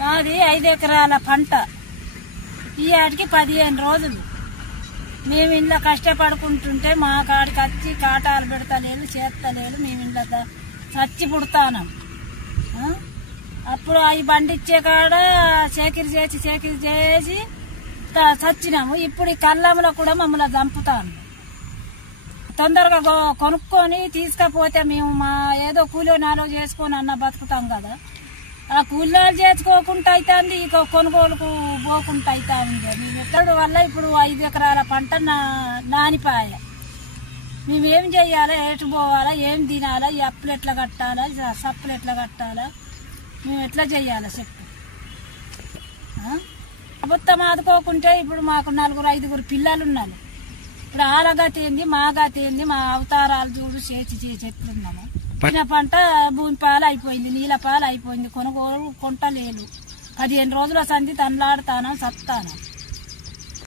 మాది 5 ఎకరాల పంట. ఈ ఆటికి 15 రోజులు మేము ఇంట్లో కష్టపడుకుంటుంటే మా కాడికి వచ్చి కాటాలు పెడతలేదు, చేస్తలేదు. మేము ఇంట్లో చచ్చి పుడతాను. అప్పుడు అవి పండించే కాడ చేకిరి చేసి చచ్చినాము. ఇప్పుడు ఈ కళ్ళంలో కూడా మమ్మల్ని చంపుతాను. తొందరగా కొనుక్కొని తీసుకపోతే మేము మా ఏదో కూలో నాలో చేసుకొని అన్న బతుకుతాం కదా. ఆ కూలీలు చేసుకోకుండా అవుతుంది, ఇక కొనుగోలుకు పోకుండా అవుతుంది. మేము ఎక్కడ వల్ల ఇప్పుడు 5 ఎకరాల పంట నానిపాయ. మేమేం చెయ్యాలా, ఎటు పోవాలా, ఏం తినాలా, ఈ అప్పులు ఎట్లా కట్టాలా, సప్పులు ఎట్లా కట్టాలా, మేము ఎట్లా చెయ్యాలా చెప్పు. ప్రభుత్వం ఆదుకోకుంటే ఇప్పుడు మాకు 4-5 పిల్లలు ఉన్నారు. ఇప్పుడు ఆలగతి ఏంది, మా గతి ఏంది, మా అవతారాలు చూడు చేసి ఎట్లున్నాము. తిన పంట భూమి పాలు అయిపోయింది, నీళ్ళ పాలు అయిపోయింది, కొనుగోలు కొంటలేదు. 15 రోజుల సంధి తనలాడుతాను, సత్తాను.